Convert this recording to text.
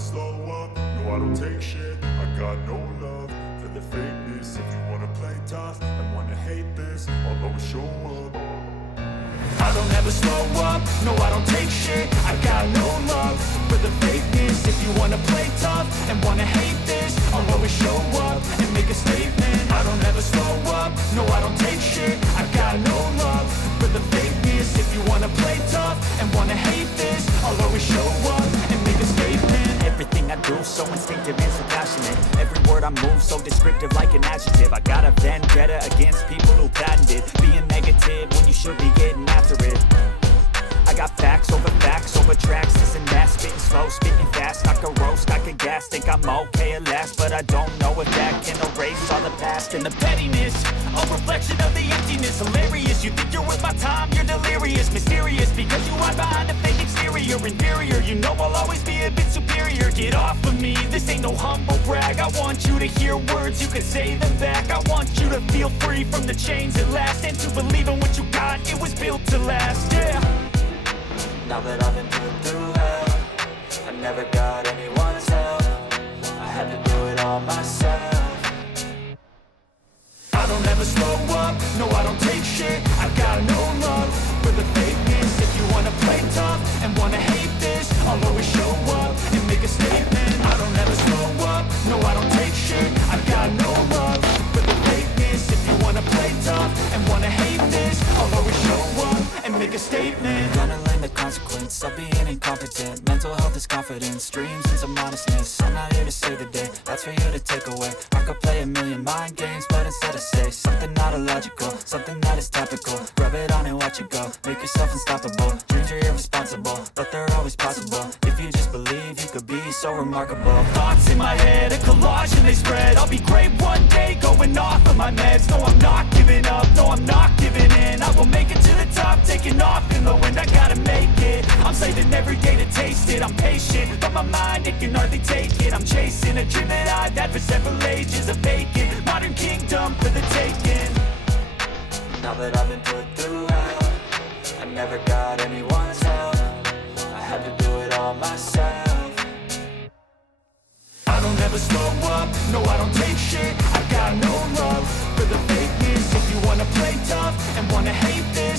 slow up, no I don't take shit. I got no love for the fakeness. If you wanna play tough and wanna hate this, I'll always show up. I don't ever slow up, no I don't take shit. I got no love for the fakeness. If you wanna play tough and wanna hate this, I'll always show up and make a statement. I don't ever slow up, no I don't take shit. I got no love for the fakeness. If you wanna play tough and wanna hate this, I'll always show up and make a statement. Everything I do so instinctive and so passionate. Every word I move so descriptive like an adjective. I got a vendetta against people who patented being negative when you should be getting after it. I got facts over tracks, this and that. Spitting slow, spitting fast, I can roast, I can gas. Think I'm okay at last, but I don't know if that can erase all the past. And the pettiness, a reflection of the emptiness. Hilarious, you think you're worth my time, you're delirious. Mysterious, because you hide behind a fake exterior. Inferior, you know I'll always be a bit superior. Get off of me, this ain't no humble brag. I want you to hear words, you can say them back. I want you to feel free from the chains at last, and to believe in what you got, it was built to last, yeah. Now that I've been put through hell, I never got anyone's help. I had to do it all myself. I don't ever slow up, no I don't take shit. I got no love for the fakeness. If you wanna play tough and wanna hate this, I'll always show up and make a statement. I don't ever slow up, no I don't take shit. I got no love for the fakeness. If you wanna play tough and wanna hate this, I'll always show up and make a statement. Gonna learn the consequence of being incompetent. Mental health is confidence, dreams and some modestness. I'm not here to save the day, that's for you to take away. I could play a million mind games, but instead I say something not illogical, something that is topical. Rub it on and watch it go, make yourself unstoppable. Dreams are irresponsible, but they're always possible. If you just believe, you could be so remarkable. Thoughts in my head, a collage and they spread. I'll be great one day, going off of my meds. No, I'm not giving up, no, I'm not giving in. I will make it to the top, taking off in the wind. I gotta make it, I'm saving every day to taste it. I'm patient, but my mind, it can hardly take it. I'm chasing a dream that I've had for several ages. A vacant, modern kingdom for the taking. Now that I've been put through hell, I never got anyone's help. I had to do it all myself. I don't ever slow up, no I don't take shit. I got no love for the fakeness. If you wanna play tough and wanna hate this,